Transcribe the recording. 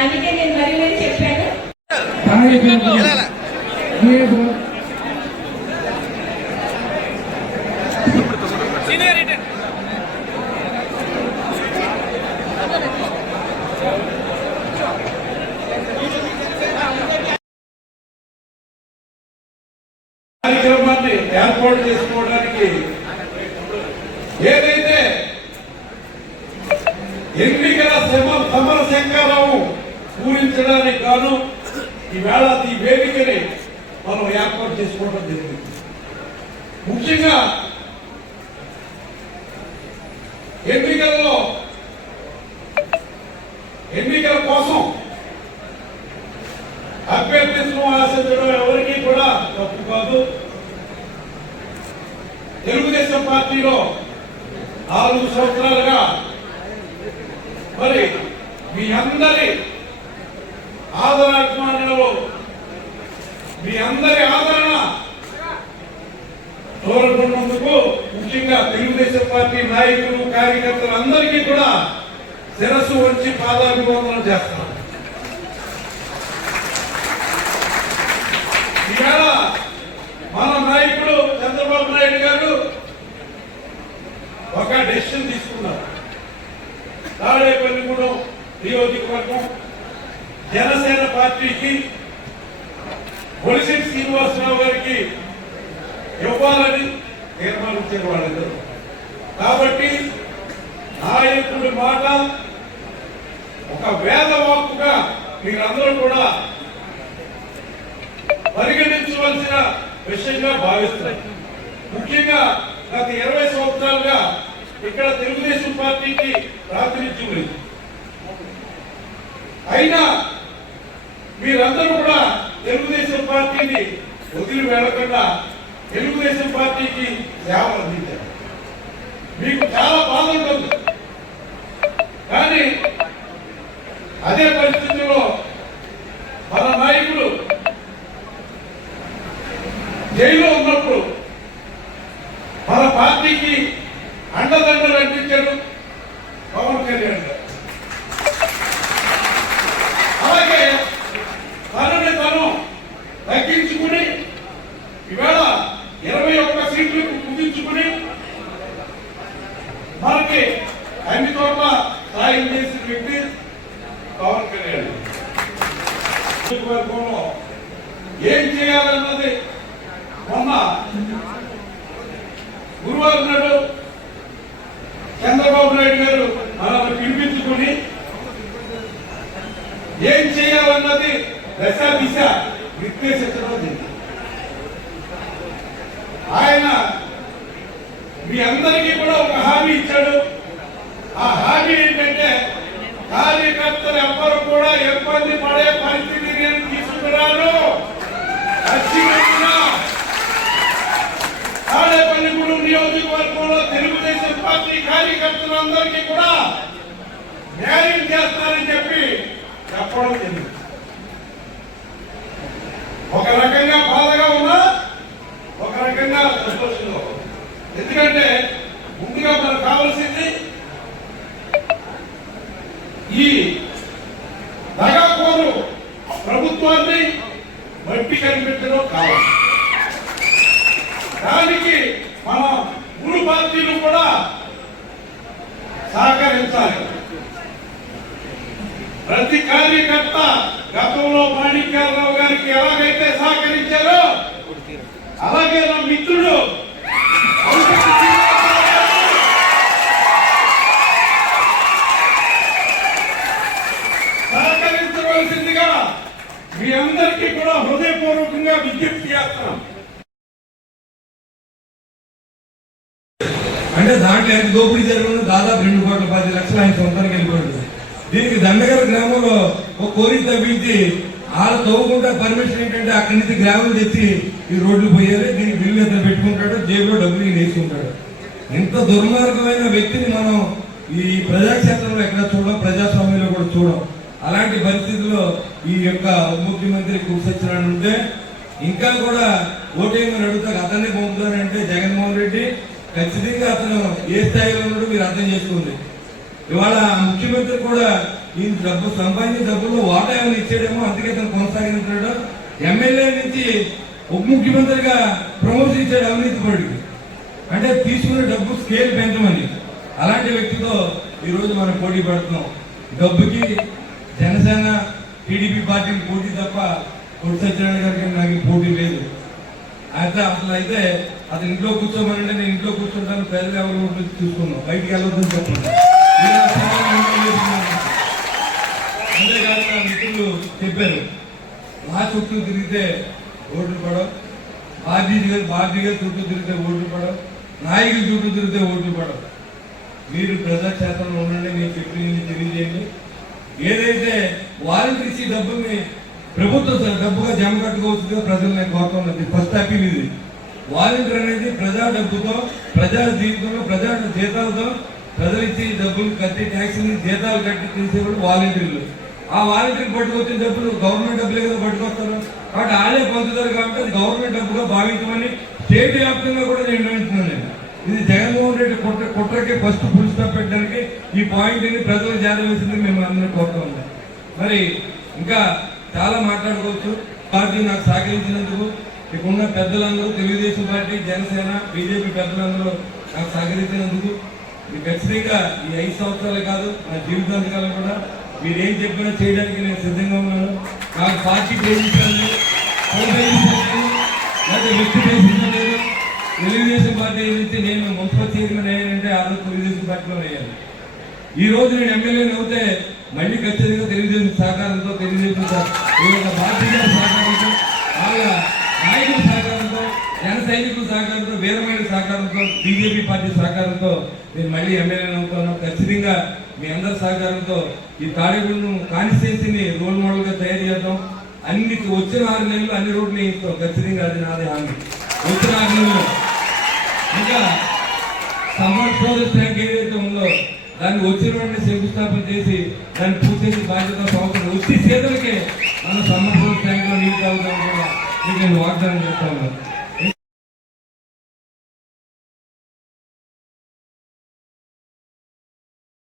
అందుకే నేను మరి చెప్పాను. కార్యక్రమాన్ని ఏర్పాటు చేసుకోవడానికి ఏదైతే ఎన్నికల సమర శంకరావు పూరించడానికి గాను ఈవేళ ఈ వేదికని మనం ఏర్పాటు చేసుకోవడం జరిగింది. ముఖ్యంగా ఎన్నికల కోసం అభ్యర్థిత్వం ఆశించడం ఎవరికి కూడా తప్పు కాదు. తెలుగుదేశం పార్టీలో 4 సంవత్సరాలుగా మరి మీ అందరి ఆదరణలో మీ అందరి ఆదరణ కోరుకున్నందుకు ముఖ్యంగా తెలుగుదేశం పార్టీ నాయకులు కార్యకర్తలు అందరికీ కూడా శిరస్సు వంచి పాదాభివందనం చేస్తున్నాం. ఇవాళ మన నాయకుడు చంద్రబాబు నాయుడు గారు ఒక డెసిషన్ తీసుకున్నారు. తాడేపల్లిగూడెం నియోజకవర్గం జనసేన పార్టీకి బొలిశెట్టి శ్రీనివాసరావు గారికి ఇవ్వాలని తీర్మానించారు వాళ్ళిద్దరు. కాబట్టి నాయకుడి మాట ఒక వేదవాక్కుగా మీరందరూ కూడా పరిగణించవలసిన విషయంగా భావిస్తున్నారు. ముఖ్యంగా గత 20 సంవత్సరాలుగా ఇక్కడ తెలుగుదేశం పార్టీకి ప్రాతినిధ్యం లేదు. అయినా మీరందరూ కూడా తెలుగుదేశం పార్టీని వదిలి వెళ్లకుండా తెలుగుదేశం పార్టీకి సేవలు అందించారు. మీకు చాలా బాధ ఉంటుంది. కానీ అదే పరిస్థితుల్లో మన నాయకులు జైల్లో ఉన్నప్పుడు మన పార్టీకి అండదండలు అందించారు పవన్ కళ్యాణ్ గారు. అలాగే తనని తను తగ్గించుకుని ఇవాళ 21 సీట్లకు కుదించుకుని మనకి అన్ని చోట్ల సాయం చేసిన వ్యక్తి పవన్ కళ్యాణ్. వర్గంలో ఏం చేయాలన్నది మొన్న గురువారం నాడు చంద్రబాబు నాయుడు గారు మనల్ని పిలిపించుకుని ఏం చేయాలన్నది దశ దిశ నిర్దేశించడం జరిగింది. ఆయన మీ అందరికీ కూడా ఒక హామీ ఇచ్చాడు. ఆ హామీ ఏంటంటే కార్యకర్తలు ఎవ్వరు కూడా ఇబ్బంది పడే పరిస్థితి నేను తీసుకురాను. తాడేపల్లిగూడెం నియోజకవర్గంలో తెలుగుదేశం పార్టీ కార్యకర్తలందరికీ కూడా న్యాయం చేస్తారని చెప్పి చెప్పడం జరిగింది. ఒక రకంగా బాధగా ఉన్నా ఒక రకంగా సంతోషంగా. ఎందుకంటే ముందుగా మనకు కావాల్సింది ఈ దగాకోరు ప్రభుత్వాన్ని మట్టి కనిపెట్టడం కావాలి. దానికి మన 3 పార్టీలు కూడా సహకరించాలి. ప్రతి కార్యకర్త గతంలో మాణిక్యాలరావు గారికి ఎలాగైతే సహకరించారో అలాగే నా మిత్రుడు సహకరించవలసిందిగా మీ అందరికీ కూడా హృదయపూర్వకంగా విజ్ఞప్తి చేస్తున్నాం. అంటే దాంట్లో ఎంత దోపిడీ జరగడం దాదాపు 2,10,00,000 ఆయన సొంతానికి వెళ్ళిపోయింది. దీనికి దండగర గ్రామంలో ఒక కోరిక తప్పించి ఆడ తవ్వుకుంటా పర్మిషన్ ఏంటంటే అక్కడి నుంచి గ్రామం తెచ్చి ఈ రోడ్లు పోయాలి. దీనికి బిల్లు ఎంత పెట్టుకుంటాడు, జేబులో డబ్బులు వేసుకుంటాడు. ఇంత దుర్మార్గమైన వ్యక్తిని మనం ఈ ప్రజాక్షేత్రంలో ఎక్కడ చూడం, ప్రజాస్వామ్యంలో కూడా చూడం. అలాంటి పరిస్థితుల్లో ఈ యొక్క ముఖ్యమంత్రి కుర్సొచ్చినాడు ఉంటే ఇంకా కూడా ఓటేమని అడుగుతారు, అతన్ని పంపుతారంటే జగన్మోహన్ రెడ్డి ఖచ్చితంగా అతను ఏ స్థాయిలో ఉన్నాడో మీరు అర్థం చేసుకోండి. ఇవాళ ముఖ్యమంత్రి కూడా ఈ డబ్బు సంపాదించిన డబ్బుల్లో వాటా ఏమైనా ఇచ్చాడేమో, అందుకే అతను కొనసాగించాడు. ఎమ్మెల్యే నుంచి ఉప ముఖ్యమంత్రిగా ప్రమోషన్ ఇచ్చాడు అవినీతి పడికి, అంటే తీసుకునే డబ్బు స్కేల్ పెంచమని. అలాంటి వ్యక్తితో ఈరోజు మనం పోటీ పడుతున్నాం. డబ్బుకి జనసేన టీడీపీ పార్టీకి పోటీ తప్ప కొట్టి సత్యనారాయణ గారికి నాకు పోటీ లేదు. అయితే అసలు అయితే అతను ఇంట్లో కూర్చోమనంటే నేను ఇంట్లో కూర్చుంటాను, ప్రజలు ఎవరు చూసుకున్నాం, బయటికి వెళ్ళొద్దని చెప్పండి. అంతేకాదు నా మిత్రులు చెప్పారు, మా చుట్టూ తిరిగితే ఓట్లు పడవు, పార్టీ గారు చుట్టూ తిరిగితే ఓట్లు పడవు, నాయకుల చుట్టూ తిరిగితే ఓట్లు పడవు. మీరు ప్రజాక్షేత్రంలో ఉండండి, నేను చెప్పింది తెలియజేయండి. ఏదైతే వాలంటీర్స్ డబ్బుల్ని ప్రభుత్వం డబ్బుగా జమ కట్టుకోవచ్చుగా ప్రజలు నేను కోరుతున్నది. ఫస్ట్ అప్పీల్ ఇది. వాలంటీర్ అనేది ప్రజా డబ్బుతో, ప్రజా జీవితంలో, ప్రజా జీతాలతో ప్రజలు ఇచ్చి డబ్బులు కట్టి ట్యాక్స్ని జీతాలు కట్టి తీసేవాడు వాలంటీర్లు. ఆ వాలంటీర్ పట్టుకొచ్చిన డబ్బులు గవర్నమెంట్ డబ్బులే కదా పట్టుకొస్తారు, కాబట్టి వాళ్ళే పొందుతారు. కాబట్టి అది గవర్నమెంట్ డబ్బుగా భావించమని స్టేట్ వ్యాప్తంగా కూడా నేను నిర్ణయించుకున్నాను. ఇది జగన్మోహన్ రెడ్డి కుట్రకి ఫస్ట్ ఫుల్ స్టాప్ పెట్టడానికి ఈ పాయింట్ ని ప్రజలు చేరవేసింది మేము అందరూ కోరుతా ఉన్నాం. మరి ఇంకా చాలా మాట్లాడుకోవచ్చు. పార్టీ నాకు సహకరించినందుకు ఇప్పుడున్న పెద్దలందరూ, తెలుగుదేశం పార్టీ, జనసేన, బీజేపీ పెద్దలందరూ నాకు సహకరించినందుకు మీకు ఖచ్చితంగా ఈ 5 సంవత్సరాలే కాదు నా జీవితాంతకాలం కూడా మీరేం చెప్పినా చేయడానికి నేను సిద్ధంగా ఉన్నాను. నాకు పార్టీ ప్రేమించాలి, లేదా వ్యక్తి ప్రేమించలేదు. తెలుగుదేశం పార్టీ నుంచి నేను మున్సిపల్ చైర్మన్ అయ్యానంటే ఆ రోజు తెలుగుదేశం పార్టీలో అయ్యాను. ఈ రోజు నేను ఎమ్మెల్యేని అవుతే మళ్ళీ ఖచ్చితంగా తెలుగుదేశం సహకారంతో, తెలుగుదేశం పార్టీ గారి సహకారంతో, వాళ్ళ నాయకుల సహకారంతో, జన సైనికుల సహకారంతో, వీరమైన సహకారంతో, బీజేపీ పార్టీ సహకారంతో నేను మళ్ళీ ఎమ్మెల్యేని అవుతాను. ఖచ్చితంగా మీ అందరి సహకారంతో ఈ తాడేపల్లి కాన్స్టిట్యున్సీని రోల్ మోడల్ గా తయారు చేద్దాం. అన్ని వచ్చిన 6 నెలలు అన్ని రోడ్లు వేయిస్తాం. ఖచ్చితంగా అది నాది హామీ. వచ్చిన 6 నెలలు ఇంకా సమ్మర్ స్టోరేజ్ ట్యాంక్ ఏదైతే ఉందో దాన్ని వచ్చిన వెంటనే శంకుస్థాపన చేసి దాన్ని పూర్తి చేసి బాధ్యత సంవత్సరం వచ్చి చేతులకే మన సమ్మర్ స్టోరేజ్ ట్యాంక్ లో నీళ్ళు తాగుతాం కూడా మీకు నేను వాగ్దానం చెప్తాను.